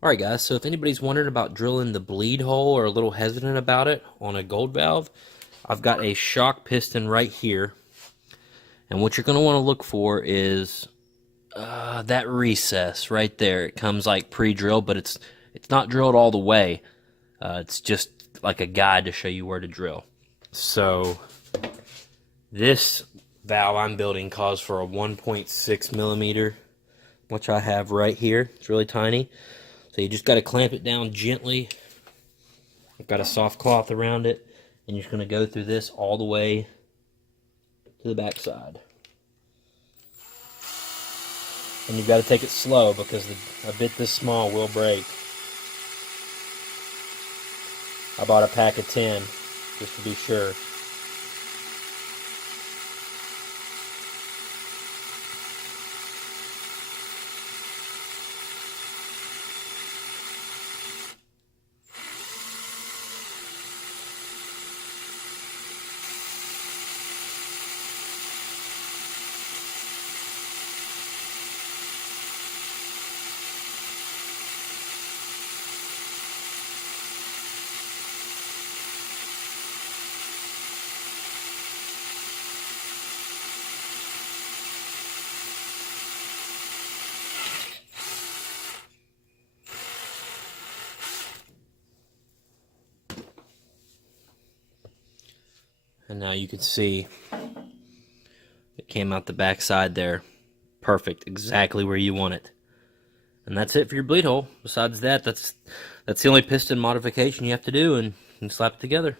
Alright guys, so if anybody's wondering about drilling the bleed hole or a little hesitant about it on a gold valve, I've got a shock piston right here. And what you're going to want to look for is that recess right there. It comes like pre-drilled, but it's not drilled all the way. It's just like a guide to show you where to drill. So this valve I'm building calls for a 1.6 millimeter, which I have right here. It's really tiny. So you just got to clamp it down gently. I've got a soft cloth around it, and you're just going to go through this all the way to the back side. And you've got to take it slow because a bit this small will break. I bought a pack of 10 just to be sure. And now you can see it came out the back side there. Perfect, exactly where you want it. And that's it for your bleed hole. Besides that, that's the only piston modification you have to do, and you slap it together.